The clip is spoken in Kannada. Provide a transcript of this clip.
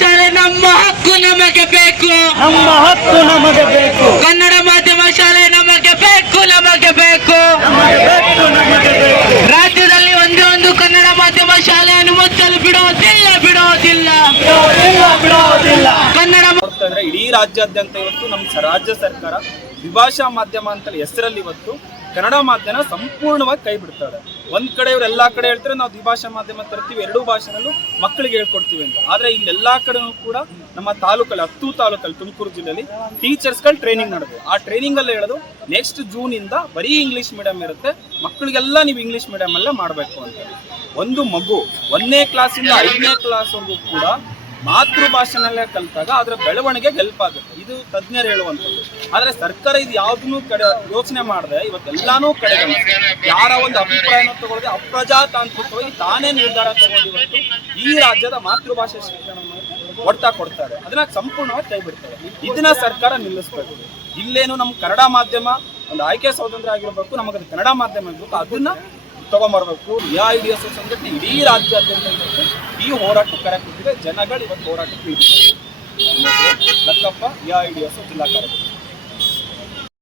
ಶಾಲೆ ನಮ್ಮ ಹಕ್ಕು ನಮಗೆ ಬೇಕು, ನಮ್ಮ ಹಕ್ಕು ನಮಗೆ ಬೇಕು, ಕನ್ನಡ ಮಾಧ್ಯಮ ಶಾಲೆ ನಮಗೆ ಬೇಕು, ನಮಗೆ ಬೇಕು, ನಮಗೆ ಬೇಕು, ನಮಗೆ ಬೇಕು. ರಾಜ್ಯದಲ್ಲಿ ಒಂದೇ ಒಂದು ಕನ್ನಡ ಮಾಧ್ಯಮ ಶಾಲೆಯನ್ನು ಮುಚ್ಚಲು ಬಿಡುವುದಿಲ್ಲ, ಬಿಡುವುದಿಲ್ಲ, ಬಿಡುವುದಿಲ್ಲ. ಕನ್ನಡ ಅಂದ್ರೆ ಇಡೀ ರಾಜ್ಯಾದ್ಯಂತ ಇವತ್ತು ನಮ್ಮ ರಾಜ್ಯ ಸರ್ಕಾರ ದ್ವಿಭಾಷಾ ಮಾಧ್ಯಮ ಅಂತ ಹೆಸರಲ್ಲಿ ಇವತ್ತು ಕನ್ನಡ ಮಾಧ್ಯಮ ಸಂಪೂರ್ಣವಾಗಿ ಕೈ ಬಿಡ್ತಾರೆ. ಒಂದ್ ಕಡೆ ಇವ್ರು ಎಲ್ಲಾ ಕಡೆ ಹೇಳ್ತಾರೆ ನಾವು ದ್ವಿಭಾಷಾ ಮಾಧ್ಯಮ ತರ್ತೀವಿ, ಎರಡೂ ಭಾಷೆನಲ್ಲೂ ಮಕ್ಕಳಿಗೆ ಹೇಳ್ಕೊಡ್ತೀವಿ ಅಂತ. ಆದ್ರೆ ಇಲ್ಲೆಲ್ಲಾ ಕಡೆನೂ ಕೂಡ ನಮ್ಮ ತಾಲೂಕಲ್ಲಿ 10 ತಾಲೂಕಲ್ಲಿ ತುಮಕೂರು ಜಿಲ್ಲೆಯಲ್ಲಿ ಟೀಚರ್ಸ್ಗಳು ಟ್ರೈನಿಂಗ್ ನಡೆದು ಆ ಟ್ರೈನಿಂಗ್ ಅಲ್ಲಿ ಹೇಳೋದು ನೆಕ್ಸ್ಟ್ ಜೂನ್ ಇಂದ ಬರೀ ಇಂಗ್ಲಿಷ್ ಮೀಡಿಯಂ ಇರುತ್ತೆ, ಮಕ್ಕಳಿಗೆಲ್ಲ ನೀವು ಇಂಗ್ಲಿಷ್ ಮೀಡಿಯಂ ಅಲ್ಲೇ ಮಾಡಬೇಕು ಅಂತ. ಒಂದು ಮಗು 1ನೇ ಕ್ಲಾಸಿಂದ 5ನೇ ಕ್ಲಾಸ್ವರೆಗೂ ಕೂಡ ಮಾತೃಭಾಷೆನಲ್ಲೇ ಕಲಿತಾಗ ಅದರ ಬೆಳವಣಿಗೆಗೆ ಹೆಲ್ಪ್ ಆಗುತ್ತೆ. ಇದು ತಜ್ಞರು ಹೇಳುವಂಥದ್ದು. ಆದರೆ ಸರ್ಕಾರ ಇದು ಯಾವುದನ್ನು ಕಡೆ ಯೋಚನೆ ಮಾಡದೆ ಇವತ್ತೆಲ್ಲಾನು ಕಡೆ ಯಾರ ಒಂದು ಅಭಿಪ್ರಾಯನ ತಗೊಳ್ಳದೆ ಅಪ್ರಜಾತಾಂತ್ರಿಕವಾಗಿ ತಾನೇ ನಿರ್ಧಾರ ತಗೊಂಡು ಇವತ್ತು ಈ ರಾಜ್ಯದ ಮಾತೃಭಾಷೆ ಶಿಕ್ಷಣ ಒಡ್ತಾ ಕೊಡ್ತಾರೆ. ಅದನ್ನ ಸಂಪೂರ್ಣವಾಗಿ ಕೈ ಬಿಡ್ತಾರೆ. ಇದನ್ನ ಸರ್ಕಾರ ನಿಲ್ಲಿಸಬೇಕು. ಇಲ್ಲೇನು ನಮ್ಮ ಕನ್ನಡ ಮಾಧ್ಯಮ ಒಂದು ಆಯ್ಕೆ ಸ್ವಾತಂತ್ರ್ಯ ಆಗಿರಬೇಕು, ನಮಗೆ ಕನ್ನಡ ಮಾಧ್ಯಮ ಇರಬೇಕು, ಅದನ್ನ ತಗೊಂಬರ್ಬೇಕು. AIDSO ಸಂಘಟನೆ ಇಡೀ ರಾಜ್ಯಾದ್ಯಂತ ಈ ಹೋರಾಟ ಕರೆ ಕೊಟ್ಟಿದೆ. ಜನಗಳು ಇವತ್ತು ಹೋರಾಟಕ್ಕೆ ಇಳಿದಿದ್ದಾರೆ. ಲಕ್ಕಪ್ಪ, AIDSO ಜಿಲ್ಲಾ ಕಾರ್ಯದರ್ಶಿ.